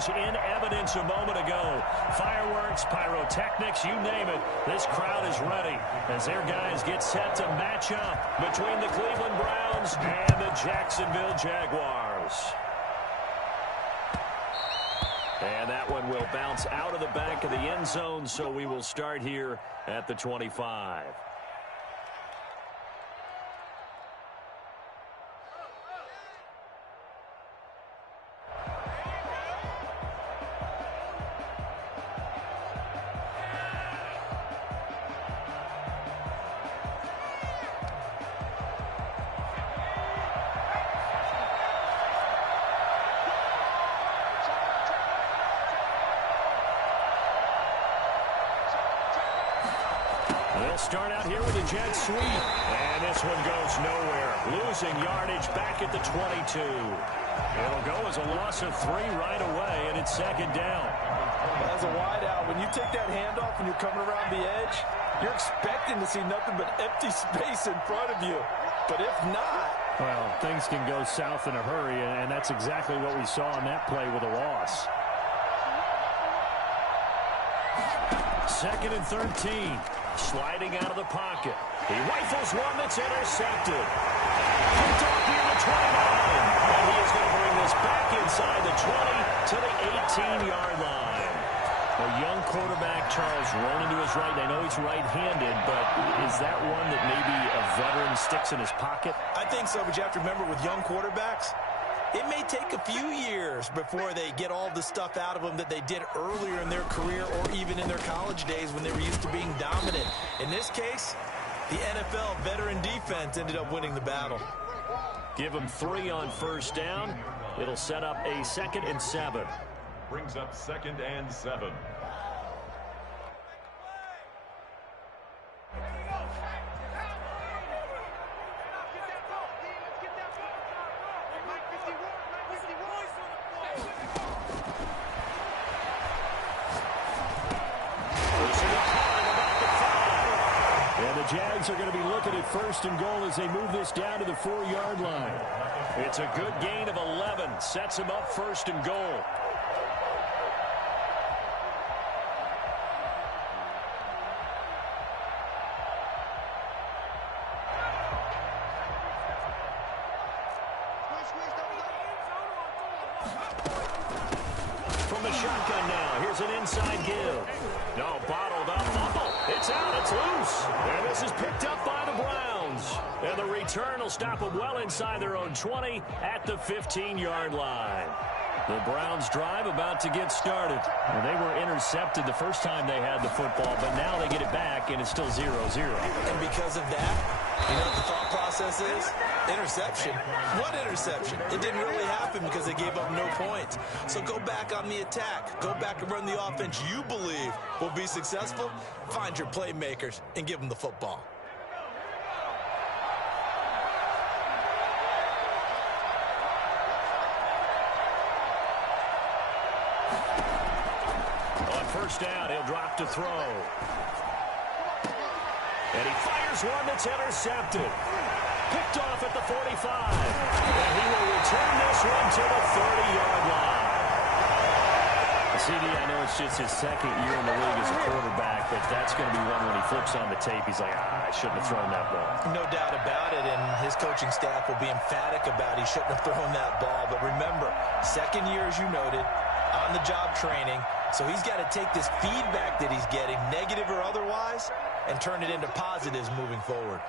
was in evidence a moment ago. Fireworks, pyrotechnics, you name it. This crowd is ready as their guys get set to match up between the Cleveland Browns and the Jacksonville Jaguars. And that one will bounce out of the back of the end zone, so we will start here at the 25. They'll start out here with a jet sweep. And this one goes nowhere. Losing yardage back at the 22. It'll go as a loss of 3 right away, and it's second down. As a wideout, when you take that handoff and you're coming around the edge, you're expecting to see nothing but empty space in front of you. But if not... Well, things can go south in a hurry, and that's exactly what we saw on that play with a loss. Second and 13. Sliding out of the pocket. He rifles one that's intercepted. Picked off near the 29. And he is going to bring this back inside the 20 to the 18-yard line. A young quarterback, Charles, rolling to his right. I know he's right-handed, but is that one that maybe a veteran sticks in his pocket? I think so, but you have to remember with young quarterbacks, it may take a few years before they get all the stuff out of them that they did earlier in their career or even in their college days when they were used to being dominant. In this case, the NFL veteran defense ended up winning the battle. Give them 3 on first down. It'll set up a 2nd and 7. Brings up 2nd and 7. Jags are going to be looking at 1st and goal as they move this down to the 4-yard line. It's a good gain of 11. Sets them up 1st and goal. From the shotgun now, here's an inside give. No, bottled up, fumble. It's out, it's loose. And this is picked up by the Browns. And the return will stop them well inside their own 20 at the 15-yard line. The Browns drive about to get started. Well, they were intercepted the first time they had the football, but now they get it back, and it's still 0-0. And because of that, you know what the thought process is? Interception. What interception? It didn't really happen because they gave up no points. So go back on the attack. Go back and run the offense you believe will be successful. Find your playmakers and give them the football. On first down, he'll drop to throw. And he fires one that's intercepted. Picked off at the 45. And he will return this one to the 30-yard line. CD, I know it's just his 2nd year in the league as a quarterback, but that's going to be one when he flips on the tape. He's like, I shouldn't have thrown that ball. No doubt about it, and his coaching staff will be emphatic about he shouldn't have thrown that ball. But remember, 2nd year, as you noted, on-the-job training. So he's got to take this feedback that he's getting, negative or otherwise, and turn it into positives moving forward.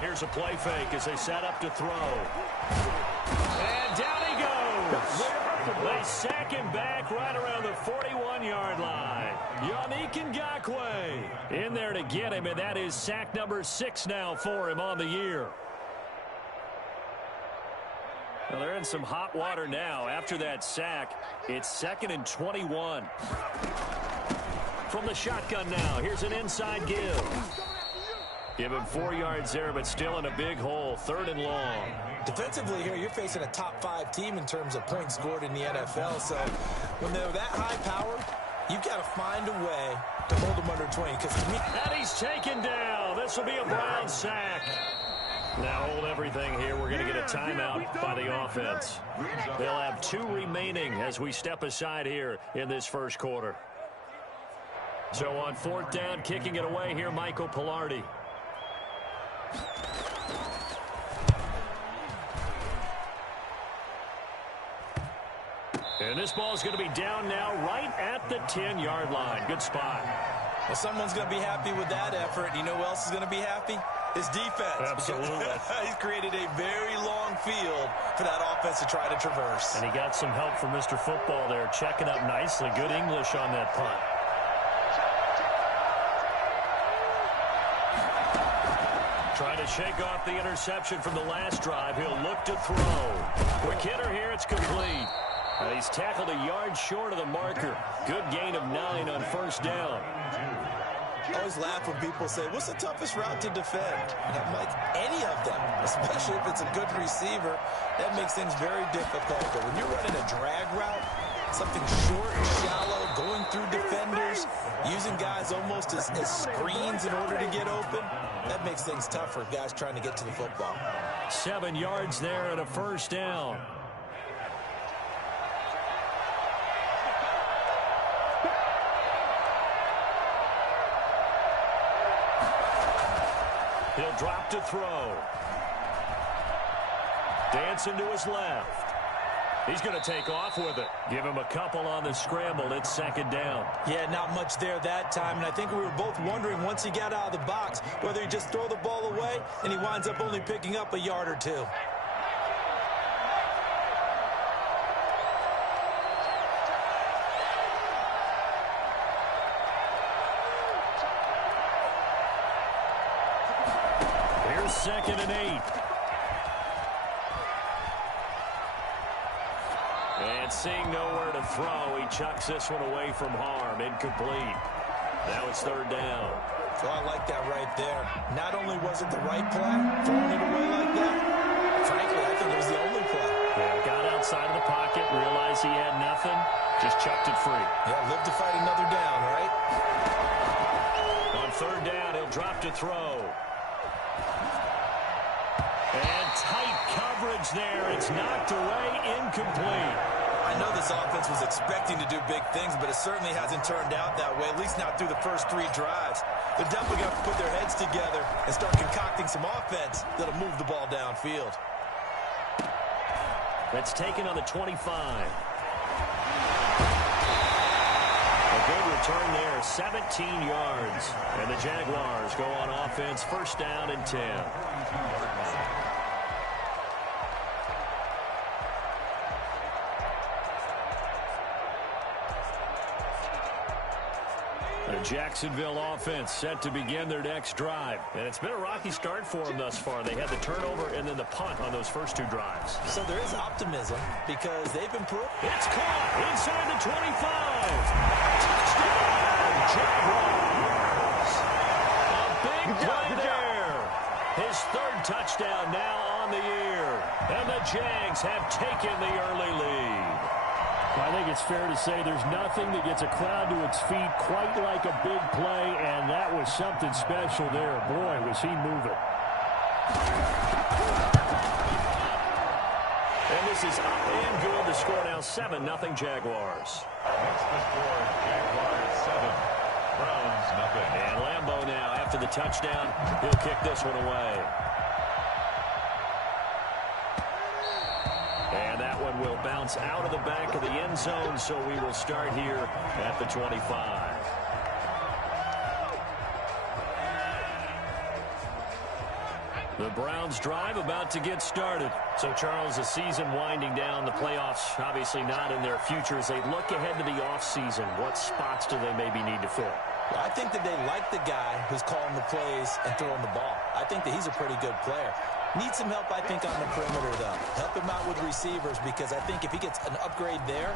Here's a play fake as they set up to throw. And down he goes. They sack him back right around the 41-yard line. Yannick Ngakoue in there to get him, and that is sack number 6 now for him on the year. Well, they're in some hot water now. After that sack, it's 2nd and 21. From the shotgun now, here's an inside give. Give him 4 yards there, but still in a big hole. 3rd and long. Defensively here, you're facing a top-5 team in terms of points scored in the NFL. So when they're that high-powered, you've got to find a way to hold them under 20. Because to me, and he's taken down. This will be a Brown sack. Now hold everything here. We're going to get a timeout by the offense. They'll have 2 remaining as we step aside here in this first quarter. So on 4th down, kicking it away here, Michael Palardy. And this ball is going to be down now right at the 10-yard line. Good spot. Well, someone's going to be happy with that effort. You know who else is going to be happy? His defense. Absolutely. He's created a very long field for that offense to try to traverse. And he got some help from Mr. Football there, checking up nicely. Good English on that punt. Trying to shake off the interception from the last drive. He'll look to throw. Quick hitter here. It's complete. He's tackled a yard short of the marker. Good gain of 9 on 1st down. I always laugh when people say, what's the toughest route to defend? And I'm like, any of them, especially if it's a good receiver. That makes things very difficult. But when you're running a drag route, something short and shallow, going through defenders, using guys almost as screens in order to get open, that makes things tough for guys trying to get to the football. 7 yards there and a 1st down. He'll drop to throw. Dancing to his left. He's going to take off with it. Give him a couple on the scramble. It's 2nd down. Yeah, not much there that time. And I think we were both wondering once he got out of the box whether he just throw the ball away and he winds up only picking up a yard or 2. Here's 2nd and 8. And seeing nowhere to throw, he chucks this one away from harm. Incomplete. Now it's 3rd down. So I like that right there. Not only was it the right play, throwing it away like that, frankly, I think it was the only play. Yeah, got outside of the pocket, realized he had nothing, just chucked it free. Yeah, live to fight another down, right? On 3rd down, he'll drop to throw. And tight coverage there. It's knocked away, incomplete. I know this offense was expecting to do big things, but it certainly hasn't turned out that way, at least not through the first 3 drives. They're definitely going to have to put their heads together and start concocting some offense that'll move the ball downfield. It's taken on the 25. A good return there, 17 yards. And the Jaguars go on offense, 1st down and 10. The Jacksonville offense set to begin their next drive. And it's been a rocky start for them thus far. They had the turnover and then the punt on those first 2 drives. So there is optimism because they've improved. It's caught inside the 25. Touchdown, Jaguars. A big play there. His 3rd touchdown now on the year. And the Jags have taken the early lead. I think it's fair to say there's nothing that gets a crowd to its feet quite like a big play, and that was something special there. Boy, was he moving. And this is up and good. The score now 7-0 Jaguars. That's the score, Jaguars 7, Browns nothing. And Lambeau now, after the touchdown, he'll kick this one away. And that one will bounce out of the back of the end zone, so we will start here at the 25. The Browns drive about to get started. So, Charles, the season winding down, the playoffs obviously not in their future. As they look ahead to the offseason, what spots do they maybe need to fill? Well, I think that they like the guy who's calling the plays and throwing the ball. I think that he's a pretty good player. Needs some help, I think, on the perimeter, though. Help him out with receivers because I think if he gets an upgrade there,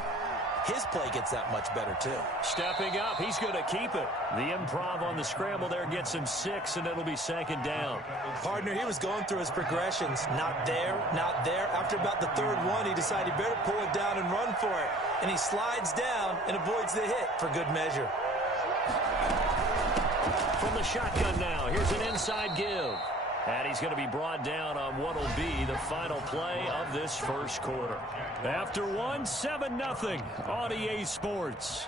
his play gets that much better, too. Stepping up, he's going to keep it. The improv on the scramble there gets him 6, and it'll be 2nd down. Partner, he was going through his progressions. Not there, not there. After about the 3rd one, he decided he better pull it down and run for it. And he slides down and avoids the hit for good measure. From the shotgun now, here's an inside give. And he's going to be brought down on what will be the final play of this first quarter. After one, 7-0 on EA Sports.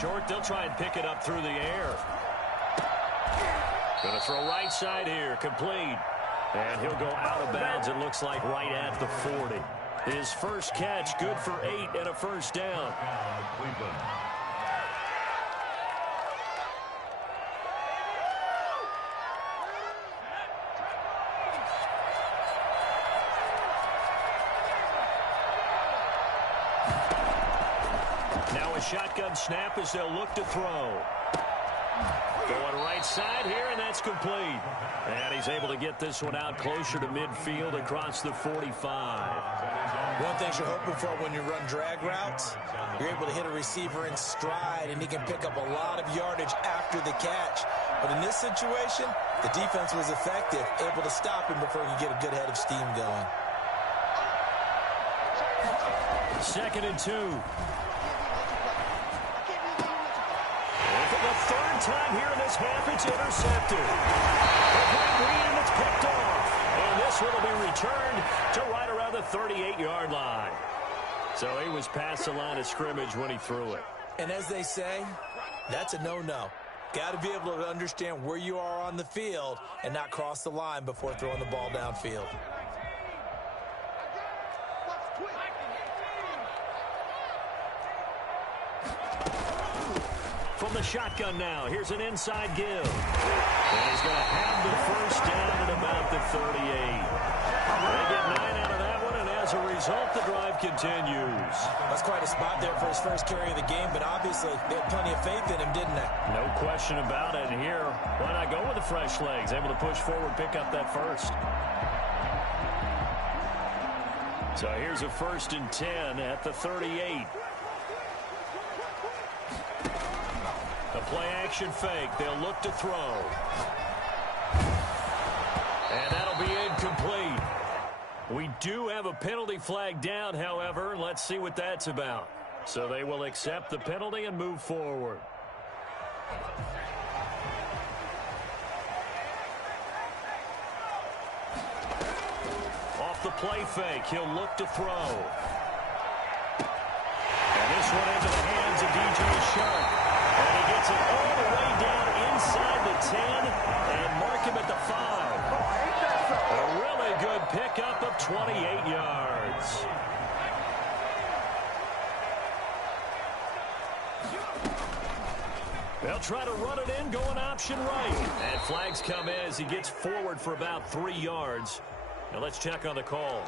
Short, they'll try and pick it up through the air. Going to throw right side here, complete. And he'll go out of bounds, it looks like, right at the 40. His first catch, good for 8 and a first down. Now a shotgun snap as they'll look to throw. Going right side here, and that's complete. And he's able to get this one out closer to midfield across the 45. One thing you're hoping for when you run drag routes, you're able to hit a receiver in stride, and he can pick up a lot of yardage after the catch. But in this situation, the defense was effective, able to stop him before he could get a good head of steam going. 2nd and 2. For the third time here in this half, it's intercepted. And it's picked off. And this one will be returned to right around the 38-yard line. So he was past the line of scrimmage when he threw it. And as they say, that's a no-no. Got to be able to understand where you are on the field and not cross the line before throwing the ball downfield. From the shotgun now, here's an inside give. And he's going to have the first down at about the 38. They get 9 out of that one, and as a result, the drive continues. That's quite a spot there for his first carry of the game, but obviously they had plenty of faith in him, didn't they? No question about it. And here, why not go with the fresh legs? Able to push forward, pick up that first. So here's a 1st and 10 at the 38. The play-action fake. They'll look to throw. And that'll be incomplete. We do have a penalty flag down, however. Let's see what that's about. So they will accept the penalty and move forward. Off the play fake, he'll look to throw. And this one into the hands of DJ Shark. And he gets it all the way down inside the 10 and mark him at the 5. A really good pickup of 28 yards. They'll try to run it in, going option right. And flags come in as he gets forward for about 3 yards. Now let's check on the call.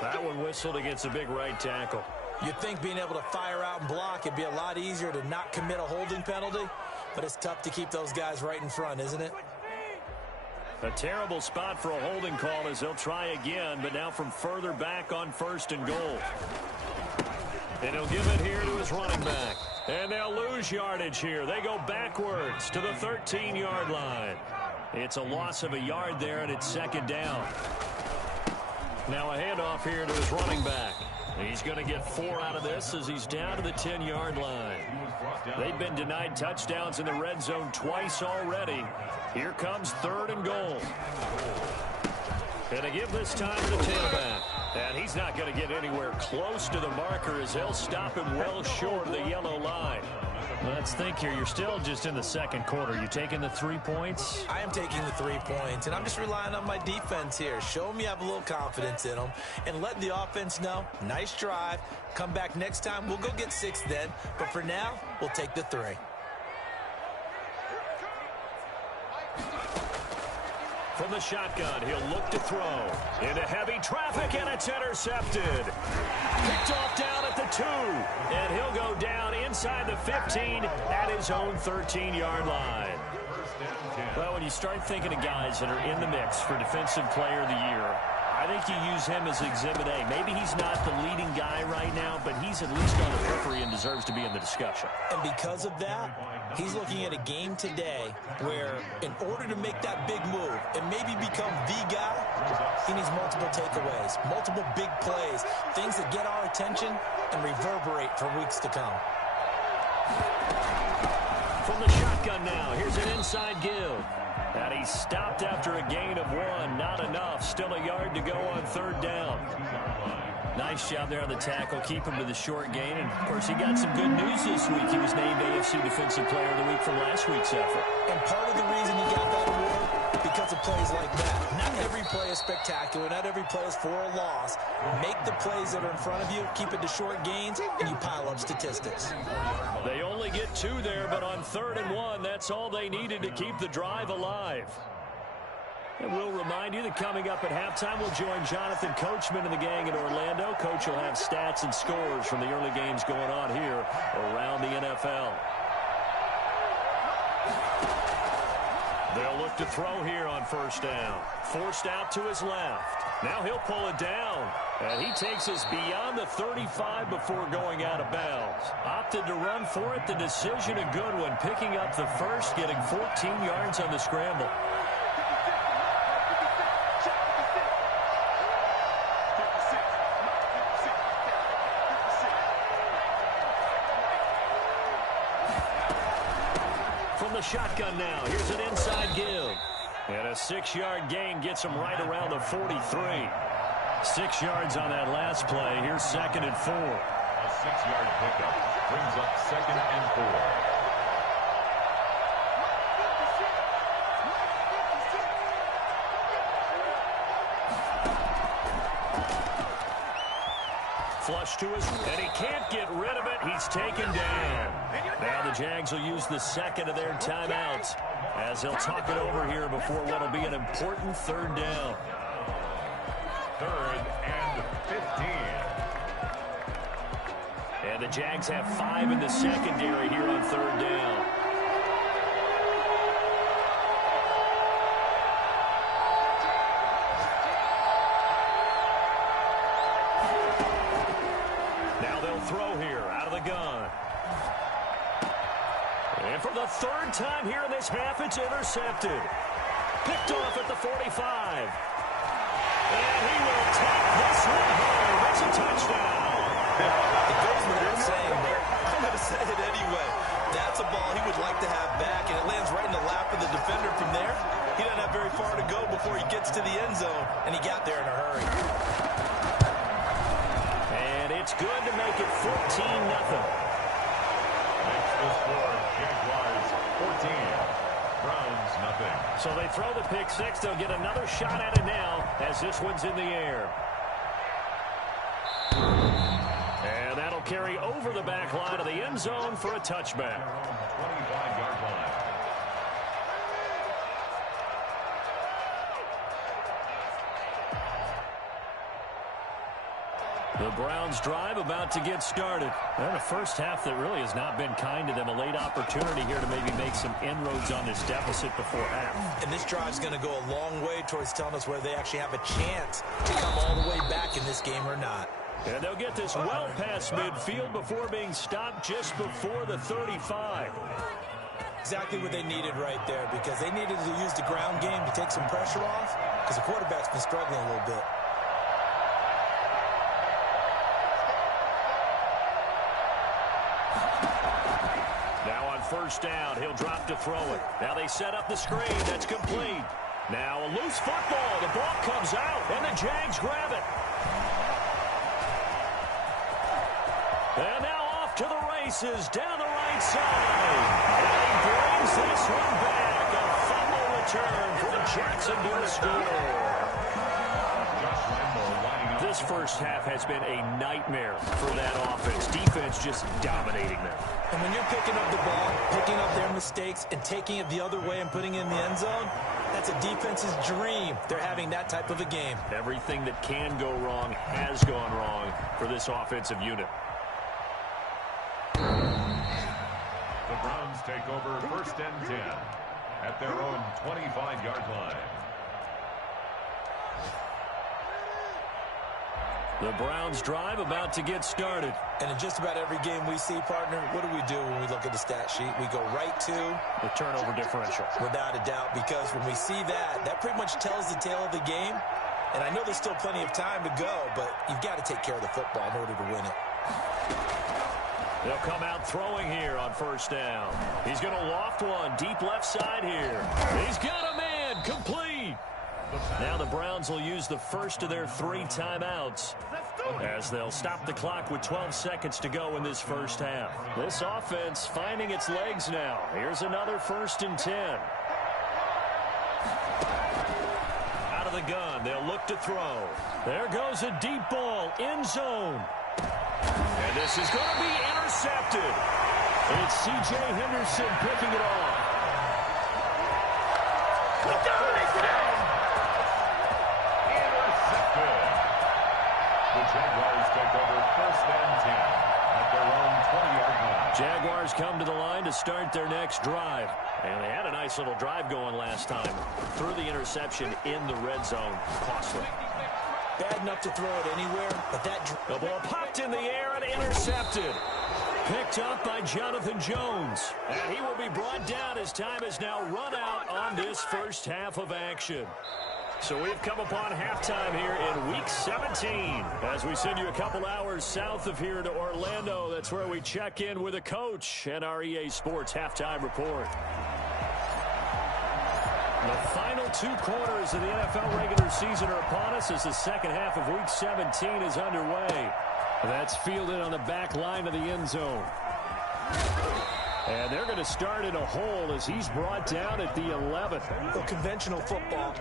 That one whistled against a big right tackle. You'd think being able to fire out and block, it'd be a lot easier to not commit a holding penalty, but it's tough to keep those guys right in front, isn't it? A terrible spot for a holding call as they'll try again, but now from further back on 1st and goal. And he'll give it here to his running back. And they'll lose yardage here. They go backwards to the 13-yard line. It's a loss of a yard there, and it's 2nd down. Now a handoff here to his running back. He's going to get 4 out of this as he's down to the 10-yard line. They've been denied touchdowns in the red zone twice already. Here comes 3rd and goal. And they give this time to the tailback. And he's not going to get anywhere close to the marker as they'll stop him well short of the yellow line. Let's think here. You're still just in the 2nd quarter. You taking the 3 points? I am taking the 3 points, and I'm just relying on my defense here. Show me I have a little confidence in them, and letting the offense know, nice drive. Come back next time. We'll go get 6 then, but for now, we'll take the 3. From the shotgun, he'll look to throw. Into heavy traffic, and it's intercepted. Picked off down at the 2. And he'll go down inside the 15 at his own 13-yard line. Well, when you start thinking of guys that are in the mix for Defensive Player of the Year, I think you use him as Exhibit A. Maybe he's not the leading guy right now, but he's at least on the periphery and deserves to be in the discussion. And because of that, he's looking at a game today where in order to make that big move and maybe become the guy, he needs multiple takeaways, multiple big plays, things that get our attention and reverberate for weeks to come. From the shotgun now, here's an inside give. And he stopped after a gain of 1. Not enough. Still a yard to go on third down. Nice job there on the tackle. Keep him to the short gain. And, of course, he got some good news this week. He was named AFC Defensive Player of the Week from last week's effort. And part of the reason he got that award, because of plays like that. Not every play is spectacular. Not every play is for a loss. Make the plays that are in front of you, keep it to short gains, and you pile up statistics. They only get 2 there, but on 3rd and 1, that's all they needed to keep the drive alive. And we'll remind you that coming up at halftime, we'll join Jonathan Coachman and the gang in Orlando. Coach will have stats and scores from the early games going on here around the NFL. They'll look to throw here on first down. Forced out to his left. Now he'll pull it down. And he takes us beyond the 35 before going out of bounds. Opted to run for it. The decision a good one. Picking up the first, getting 14 yards on the scramble. From the shotgun now, here's an inside give. And a 6-yard gain gets him right around the 43. 6 yards on that last play. Here's 2nd and 4. A 6-yard pickup brings up 2nd and 4. Flush to his, and he can't get rid of it. He's taken down. Now the Jags will use the 2nd of their timeouts as he'll talk it over here before what will be an important 3rd down. 3rd and 15. And the Jags have 5 in the secondary here on 3rd down. Throw here out of the gun. And for the 3rd time here in this half, it's intercepted. Picked off at the 45. And he will take this one home. It's a touchdown. It goes without saying, but I'm going to say it anyway. That's a ball he would like to have back, and it lands right in the lap of the defender from there. He doesn't have very far to go before he gets to the end zone, and he got there in a hurry. It's good to make it 14-0. Makes the score Jaguars 14, Browns nothing. So they throw the pick 6. They'll get another shot at it now as this one's in the air. And that'll carry over the back line of the end zone for a touchback. 25-yard line. The Browns drive about to get started. And a first half that really has not been kind to them. A late opportunity here to maybe make some inroads on this deficit before half. And this drive's going to go a long way towards telling us whether they actually have a chance to come all the way back in this game or not. And they'll get this well past midfield before being stopped just before the 35. Exactly what they needed right there, because they needed to use the ground game to take some pressure off, because the quarterback's been struggling a little bit. First down, he'll drop to throw it. Now they set up the screen. That's complete. Now a loose football. The ball comes out, and the Jags grab it. And now off to the races down the right side. And he brings this one back. A fumble return for the Jacksonville score. This first half has been a nightmare for that offense. Defense just dominating them. And when you're picking up the ball, picking up their mistakes, and taking it the other way and putting it in the end zone, that's a defense's dream. They're having that type of a game. Everything that can go wrong has gone wrong for this offensive unit. The Browns take over 1st and 10 at their own 25-yard line. The Browns drive about to get started. And in just about every game we see, partner, what do we do when we look at the stat sheet? We go right to the turnover differential. Without a doubt, because when we see that, that pretty much tells the tale of the game. And I know there's still plenty of time to go, but you've got to take care of the football in order to win it. They'll come out throwing here on first down. He's going to loft one deep left side here. He's got a man complete. Now the Browns will use the first of their 3 timeouts as they'll stop the clock with 12 seconds to go in this first half. This offense finding its legs now. Here's another 1st and 10. Out of the gun, they'll look to throw. There goes a deep ball, end zone. And this is going to be intercepted. It's C.J. Henderson picking it off. Jaguars take over 1st and 10 at their own 20-yard line. Jaguars come to the line to start their next drive. And they had a nice little drive going last time. Threw the interception in the red zone. Costly. Bad enough to throw it anywhere, but the ball popped in the air and intercepted. Picked up by Jonathan Jones. And he will be brought down as time is now run out on this first half of action. So we've come upon halftime here in Week 17 as we send you a couple hours south of here to Orlando. That's where we check in with a coach and our EA Sports Halftime Report. The final 2 quarters of the NFL regular season are upon us as the second half of Week 17 is underway. That's fielded on the back line of the end zone. And they're going to start in a hole as he's brought down at the 11. Well, conventional football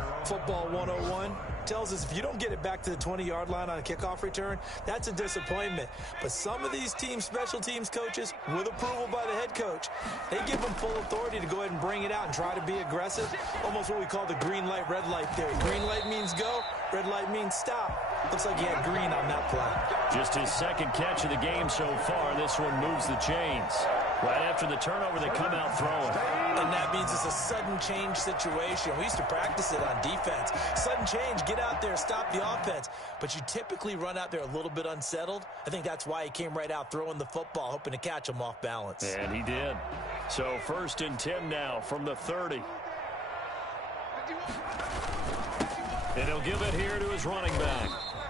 101, tells us if you don't get it back to the 20-yard line on a kickoff return, that's a disappointment. But some of these special teams coaches, with approval by the head coach, they give them full authority to go ahead and bring it out and try to be aggressive. Almost what we call the green light, red light theory. Green light means go, red light means stop. Looks like he had green on that play. Just his second catch of the game so far. This one moves the chains. Right after the turnover, they come out throwing. And that means it's a sudden change situation. We used to practice it on defense. Sudden change, get out there, stop the offense. But you typically run out there a little bit unsettled. I think that's why he came right out throwing the football, hoping to catch him off balance. And he did. So 1st and 10 now from the 30. And he'll give it here to his running back.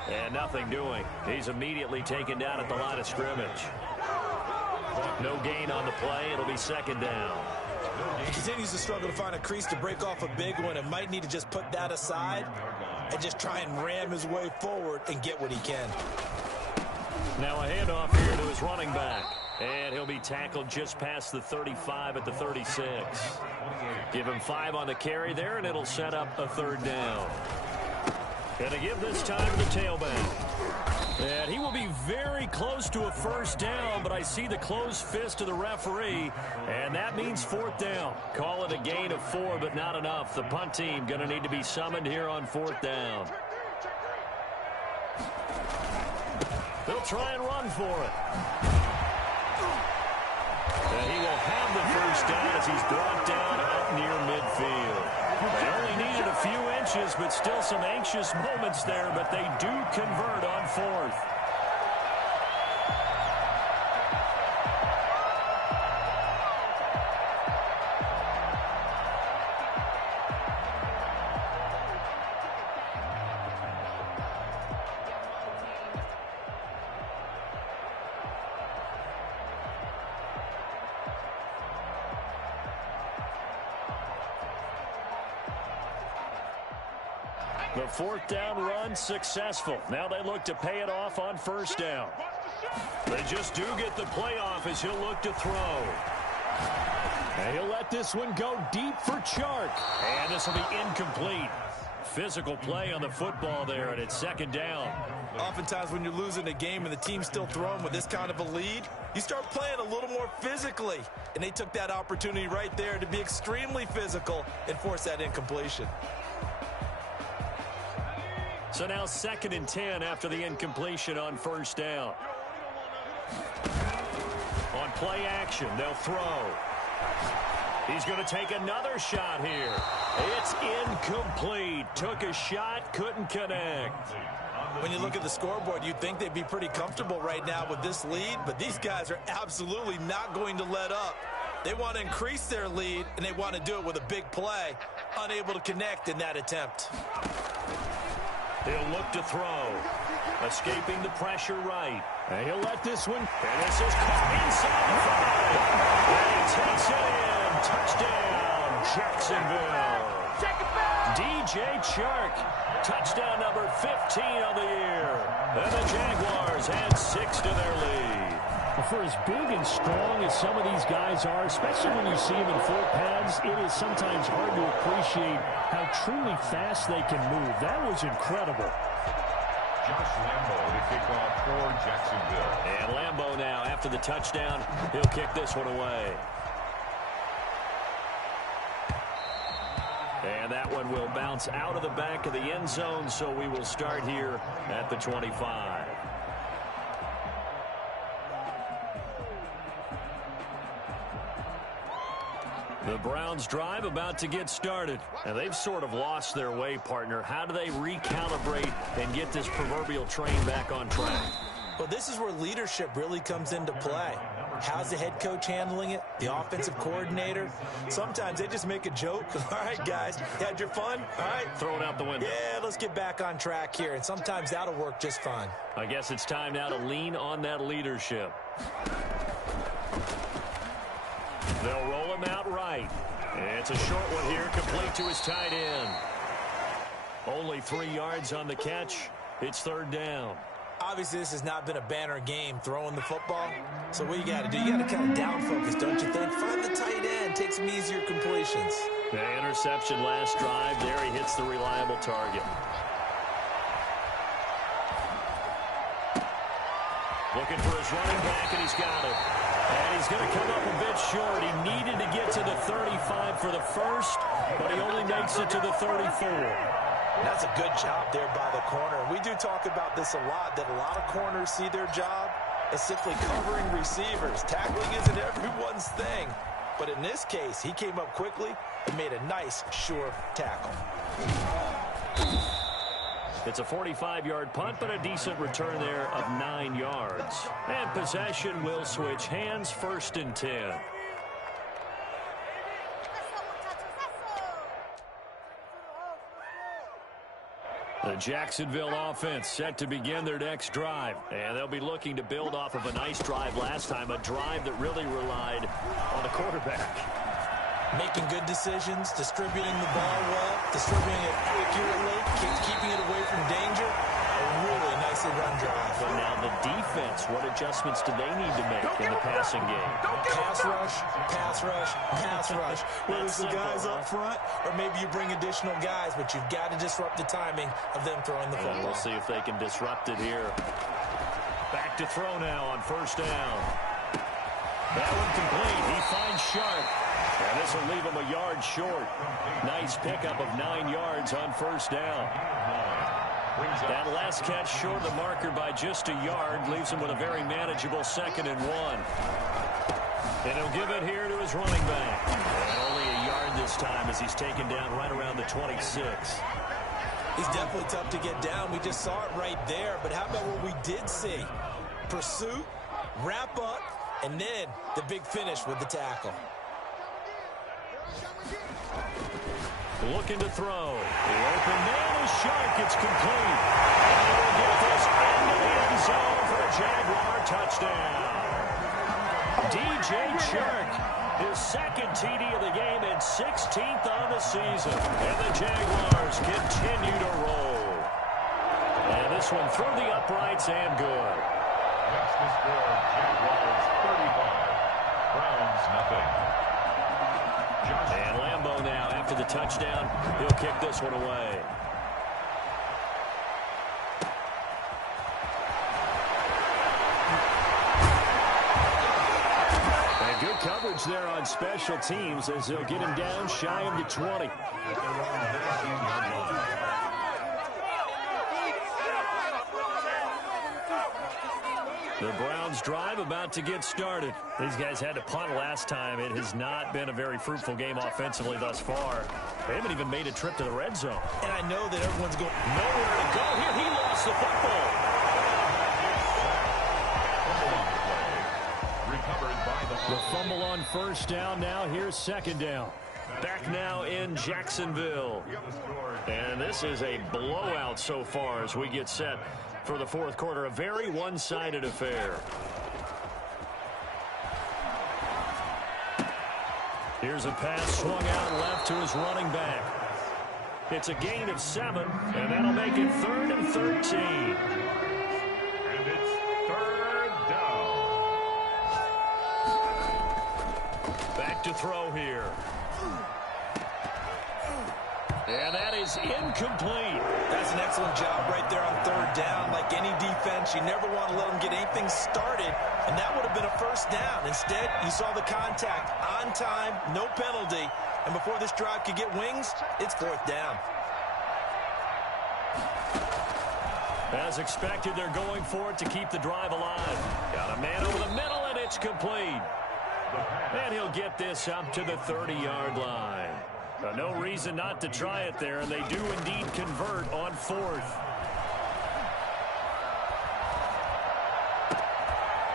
And nothing doing. He's immediately taken down at the line of scrimmage. No gain on the play. It'll be 2nd down. He continues to struggle to find a crease to break off a big one and might need to just put that aside and just try and ram his way forward and get what he can. Now a handoff here to his running back. And he'll be tackled just past the 35 at the 36. Give him 5 on the carry there, and it'll set up a 3rd down. And to give this time to the tailback. And he will be very close to a 1st down, but I see the closed fist of the referee, and that means 4th down. Call it a gain of 4, but not enough. The punt team going to need to be summoned here on 4th down. They'll try and run for it. And he will have the 1st down as he's brought down out near midfield. They only needed a few inches, but still some anxious moments there, but they do convert on 4th. The 4th down run successful. Now they look to pay it off on 1st down. They just do get the playoff as he'll look to throw. And he'll let this one go deep for Chark. And this will be incomplete. Physical play on the football there, and it's 2nd down. Oftentimes when you're losing a game and the team's still throwing with this kind of a lead, you start playing a little more physically. And they took that opportunity right there to be extremely physical and force that incompletion. So now 2nd and 10 after the incompletion on 1st down. On play action, they'll throw. He's going to take another shot here. It's incomplete. Took a shot, couldn't connect. When you look at the scoreboard, you'd think they'd be pretty comfortable right now with this lead, but these guys are absolutely not going to let up. They want to increase their lead, and they want to do it with a big play. Unable to connect in that attempt. He'll look to throw. Escaping the pressure right. And he'll let this one. And this is caught inside the 5. And he takes it in. Touchdown, Jacksonville. DJ Chark. Touchdown number 15 on the year. And the Jaguars add 6 to their lead. For as big and strong as some of these guys are, especially when you see them in full pads, it is sometimes hard to appreciate how truly fast they can move. That was incredible. Josh Lambo to kick off for Jacksonville. And Lambo now, after the touchdown, he'll kick this one away. And that one will bounce out of the back of the end zone, so we will start here at the 25. The Browns drive about to get started. And they've sort of lost their way, partner. How do they recalibrate and get this proverbial train back on track? Well, this is where leadership really comes into play. How's the head coach handling it? The offensive coordinator? Sometimes they just make a joke. All right, guys, you had your fun? All right. Throw it out the window. Yeah, let's get back on track here. And sometimes that'll work just fine. I guess it's time now to lean on that leadership. They'll roll him out right. It's a short one here, complete to his tight end. Only 3 yards on the catch. It's third down. Obviously, this has not been a banner game throwing the football. So what you got to do, you got to kind of down focus, don't you think? Find the tight end, take some easier completions. The interception last drive. There he hits the reliable target. Looking for his running back, and he's got it. And he's going to come up a bit short. He needed to get to the 35 for the first, but he only makes it to the 34. That's a good job there by the corner. We do talk about this a lot, that a lot of corners see their job as simply covering receivers. Tackling isn't everyone's thing. But in this case, he came up quickly and made a nice, sure tackle. It's a 45-yard punt, but a decent return there of 9 yards. And possession will switch hands, 1st and 10. The Jacksonville offense set to begin their next drive. And they'll be looking to build off of a nice drive last time, a drive that really relied on the quarterback. Making good decisions, distributing the ball well, distributing it accurately, keeping it away from danger. A really nicely run drive. But now the defense, what adjustments do they need to make in the passing game? Pass rush, pass rush, pass rush. Whether it's the guys up front or maybe you bring additional guys, but you've got to disrupt the timing of them throwing the football. And we'll see if they can disrupt it here. Back to throw now on 1st down. That one complete. He finds Sharp. And this will leave him a yard short. Nice pickup of 9 yards on 1st down. That last catch short of the marker by just a yard leaves him with a very manageable 2nd and 1. And he'll give it here to his running back. And only a yard this time as he's taken down right around the 26. He's definitely tough to get down. We just saw it right there. But how about what we did see? Pursuit, wrap up, and then the big finish with the tackle. Looking to throw. The open man is Shark. It's complete. And he will get this into the end zone for a Jaguar touchdown. DJ Chark, his 2nd TD of the game and 16th on the season. And the Jaguars continue to roll. And this one through the uprights and good. That's the score. Jaguars 35. Browns nothing. And Lambo now, after the touchdown, he'll kick this one away. And good coverage there on special teams as they'll get him down shy of the 20. The Browns drive about to get started. These guys had to punt last time. It has not been a very fruitful game offensively thus far. They haven't even made a trip to the red zone. And I know that everyone's going nowhere to go here. He lost the football. The fumble on first down. Now here's second down. Back now in Jacksonville. And this is a blowout so far as we get set for the fourth quarter. A very one-sided affair. Here's a pass swung out left to his running back. It's a gain of 7, and that'll make it 3rd and 13. And it's 3rd down. Back to throw here. And that is incomplete. That's an excellent job right there on 3rd down. Like any defense, you never want to let them get anything started, and that would have been a first down. Instead, you saw the contact on time, no penalty, and before this drive could get wings, it's 4th down. As expected, they're going for it to keep the drive alive. Got a man over the middle, and it's complete. And he'll get this up to the 30-yard line. No reason not to try it there, and they do indeed convert on 4th.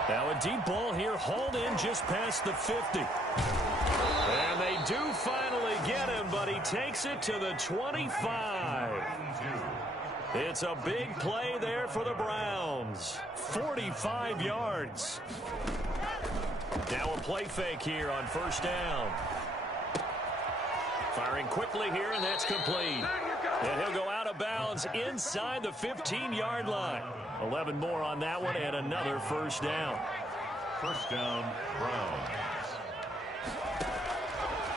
Now a deep ball here, hauled in just past the 50. And they do finally get him, but he takes it to the 25. It's a big play there for the Browns. 45 yards. Now a play fake here on first down. Firing quickly here, and that's complete. And he'll go out of bounds inside the 15-yard line. 11 more on that one, and another first down. First down, Browns.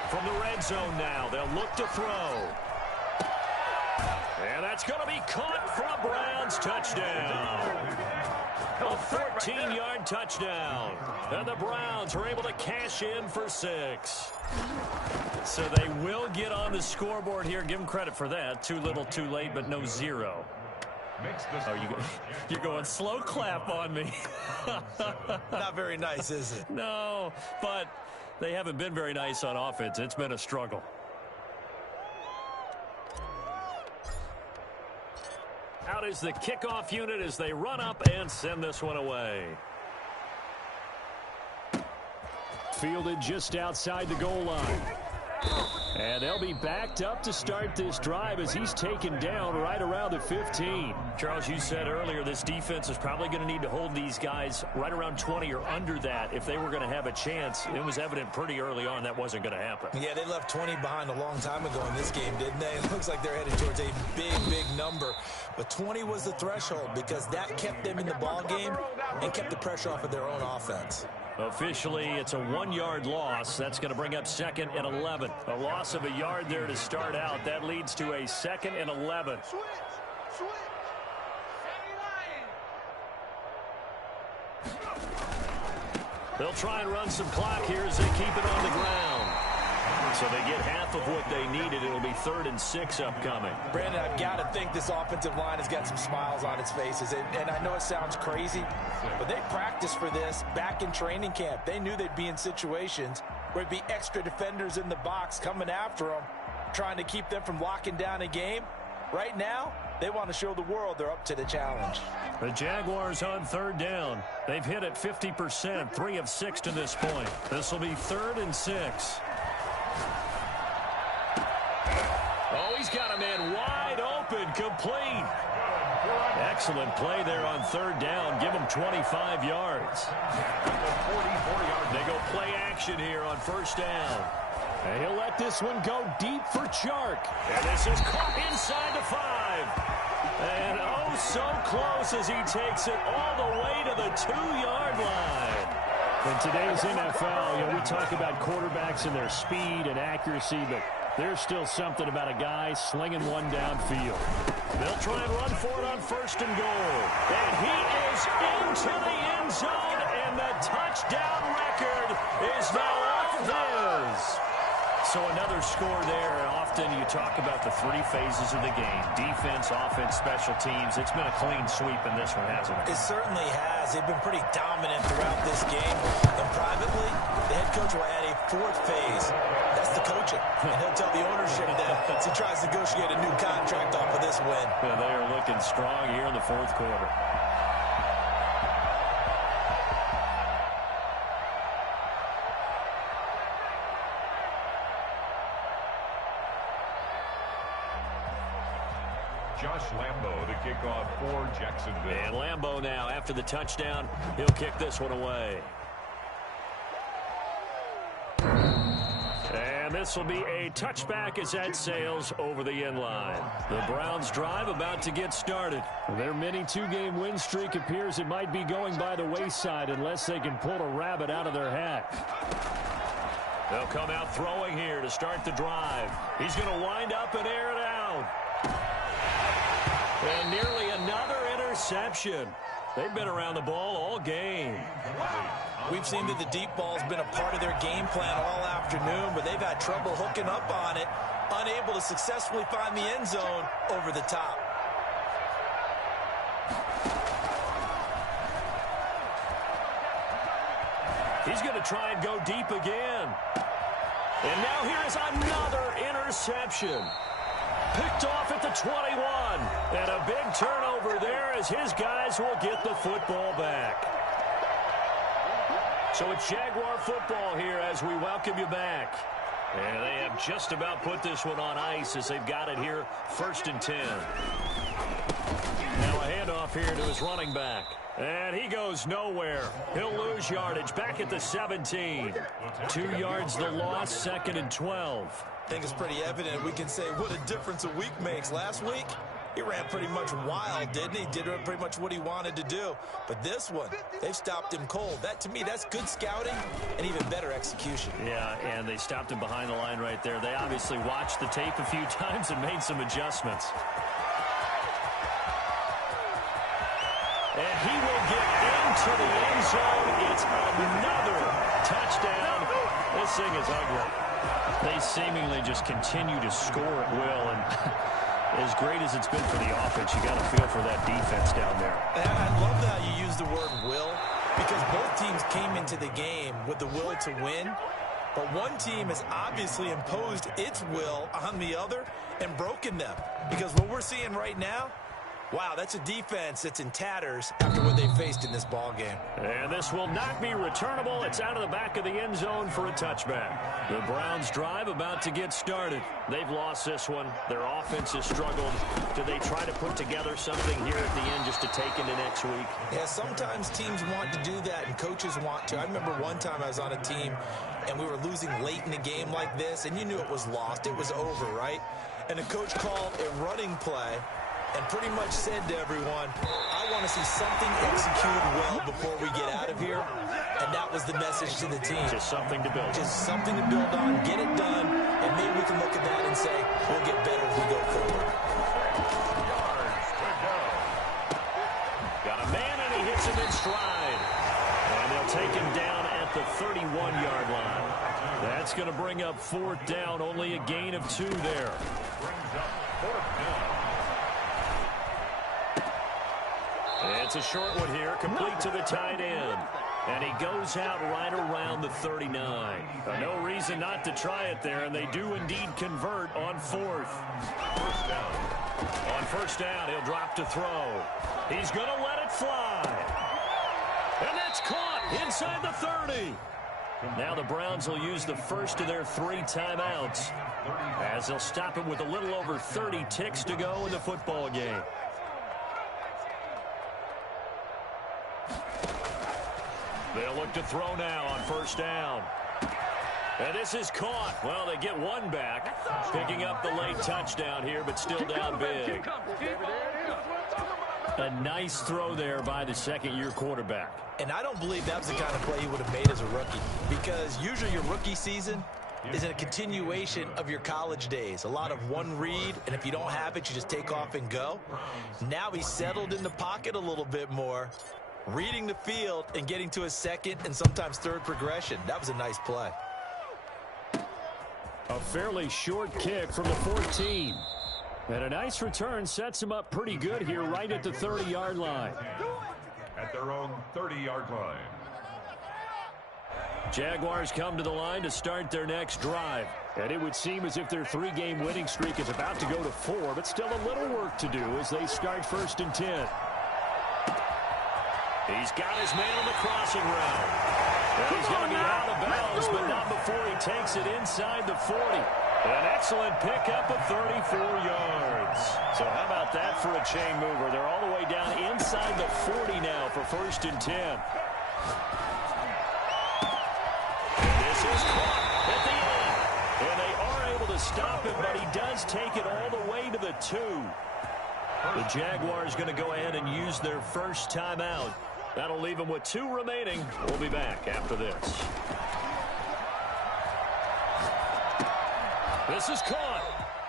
From the red zone now, they'll look to throw. And that's going to be caught for a Browns touchdown. A 14-yard touchdown. And the Browns are able to cash in for 6. So they will get on the scoreboard here. Give them credit for that. Too little, too late, but no 0. Oh, you're going slow clap on me. Not very nice, is it? No, but they haven't been very nice on offense. It's been a struggle. Out is the kickoff unit as they run up and send this one away. Fielded just outside the goal line. And they'll be backed up to start this drive as he's taken down right around the 15. Charles, you said earlier this defense is probably going to need to hold these guys right around 20 or under that if they were going to have a chance. It was evident pretty early on that wasn't going to happen. Yeah, they left 20 behind a long time ago in this game, didn't they? It looks like they're headed towards a big number. But 20 was the threshold because that kept them in the ball game and kept the pressure off of their own offense. Officially, it's a 1-yard loss. That's going to bring up 2nd and 11. A loss of a yard there to start out. That leads to a 2nd and 11. They'll try and run some clock here as they keep it on the ground. So they get half of what they needed. It'll be 3rd and 6 upcoming. Brandon, I've got to think this offensive line has got some smiles on its faces. And I know it sounds crazy, but they practiced for this back in training camp. They knew they'd be in situations where it'd be extra defenders in the box coming after them, trying to keep them from locking down a game. Right now, they want to show the world they're up to the challenge. The Jaguars on 3rd down. They've hit it 50%, 3 of 6 to this point. This will be 3rd and 6. Oh, he's got a man wide open, complete. Excellent play there on 3rd down. Give him 25 yards. They go play action here on first down. And he'll let this one go deep for Chark. And this is caught inside the 5. And oh, so close as he takes it all the way to the 2-yard line. In today's NFL, we talk about quarterbacks and their speed and accuracy, but there's still something about a guy slinging one downfield. They'll try and run for it on 1st and goal. And he is into the end zone, and the touchdown record is now off his. So another score there. Often you talk about the three phases of the game: defense, offense, special teams. It's been a clean sweep in this one, hasn't it? It certainly has. They've been pretty dominant throughout this game. And privately, the head coach will add a fourth phase. That's the coaching. And he'll tell the ownership that as he tries to negotiate a new contract off of this win. Well, they are looking strong here in the fourth quarter. Josh Lambo, the kickoff for Jacksonville. And Lambo now, after the touchdown, he'll kick this one away. And this will be a touchback as that sails over the end line. The Browns drive about to get started. Their mini two-game win streak appears it might be going by the wayside unless they can pull a rabbit out of their hat. They'll come out throwing here to start the drive. He's going to wind up and air it out. And nearly another interception. They've been around the ball all game. We've seen that the deep ball's been a part of their game plan all afternoon, but they've had trouble hooking up on it, unable to successfully find the end zone over the top. He's going to try and go deep again. And now here is another interception. Picked off at the 21. And a big turnover there as his guys will get the football back. So it's Jaguar football here as we welcome you back. And they have just about put this one on ice as they've got it here, 1st and 10. Now a handoff here to his running back. And he goes nowhere. He'll lose yardage back at the 17. 2 yards the loss, 2nd and 12. I think it's pretty evident. We can say what a difference a week makes. Last week, he ran pretty much wild, didn't he? Did pretty much what he wanted to do. But this one, they've stopped him cold. That, to me, that's good scouting and even better execution. Yeah, and they stopped him behind the line right there. They obviously watched the tape a few times and made some adjustments. And he will get into the end zone. It's another touchdown. This thing is ugly. They seemingly just continue to score at will, and as great as it's been for the offense, you got to feel for that defense down there. And I love how you use the word will, because both teams came into the game with the will to win, but one team has obviously imposed its will on the other and broken them, because what we're seeing right now, wow, that's a defense that's in tatters after what they faced in this ball game. And this will not be returnable. It's out of the back of the end zone for a touchback. The Browns drive about to get started. They've lost this one. Their offense has struggled. Do they try to put together something here at the end just to take into next week? Yeah, sometimes teams want to do that and coaches want to. I remember one time I was on a team and we were losing late in the game like this, and you knew it was lost. It was over, right? And the coach called a running play and pretty much said to everyone, I want to see something executed well before we get out of here. And that was the message to the team. Just something to build. Just something to build on, get it done, and maybe we can look at that and say, we'll get better as we go forward. Got a man, and he hits him in stride. And they'll take him down at the 31-yard line. That's going to bring up 4th down, only a gain of 2 there. It's a short one here, complete to the tight end. And he goes out right around the 39. No reason not to try it there, and they do indeed convert on 4th. On 1st down, he'll drop to throw. He's going to let it fly. And that's caught inside the 30. Now the Browns will use the first of their 3 timeouts as they'll stop it with a little over 30 ticks to go in the football game. They'll look to throw now on 1st down. And this is caught. Well, they get one back, picking up the late touchdown here, but still down big. A nice throw there by the 2nd-year quarterback. And I don't believe that was the kind of play he would have made as a rookie, because usually your rookie season is a continuation of your college days. A lot of one read, and if you don't have it, you just take off and go. Now he's settled in the pocket a little bit more, reading the field and getting to his 2nd and sometimes 3rd progression. That was a nice play. A fairly short kick from the 14. And a nice return sets him up pretty good here right at the 30-yard line. At their own 30-yard line. Jaguars come to the line to start their next drive. And it would seem as if their 3-game winning streak is about to go to 4, but still a little work to do as they start 1st and 10. He's got his man on the crossing route. And he's going to be out of bounds, but not before he takes it inside the 40. An excellent pickup of 34 yards. So how about that for a chain mover? They're all the way down inside the 40 now for 1st and 10. This is caught at the end. And they are able to stop him, but he does take it all the way to the 2. The Jaguars going to go ahead and use their first timeout. That'll leave them with 2 remaining. We'll be back after this. This is caught.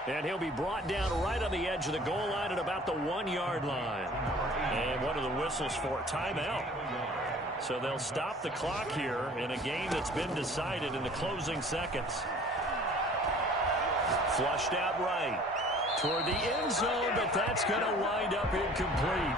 And he'll be brought down right on the edge of the goal line at about the 1-yard line. And what are the whistles for? Timeout. So they'll stop the clock here in a game that's been decided in the closing seconds. Flushed out right toward the end zone, but that's going to wind up incomplete.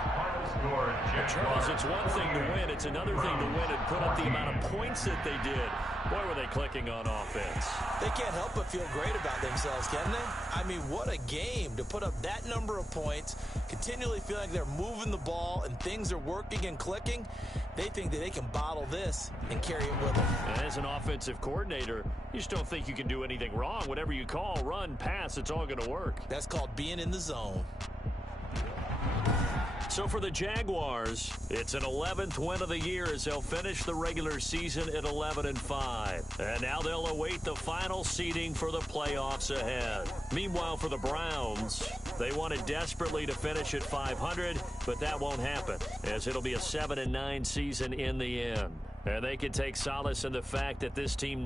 Charles, it's one thing to win. It's another thing to win and put up the amount of points that they did. Boy, were they clicking on offense. They can't help but feel great about themselves, can they? I mean, what a game to put up that number of points, continually feel like they're moving the ball and things are working and clicking. They think that they can bottle this and carry it with them. And as an offensive coordinator, you just don't think you can do anything wrong. Whatever you call, run, pass, it's all going to work. That's called being in the zone. So for the Jaguars, it's an 11th win of the year as they'll finish the regular season at 11-5. And now they'll await the final seeding for the playoffs ahead. Meanwhile, for the Browns, they wanted desperately to finish at 500, but that won't happen as it'll be a 7-9 season in the end. And they can take solace in the fact that this team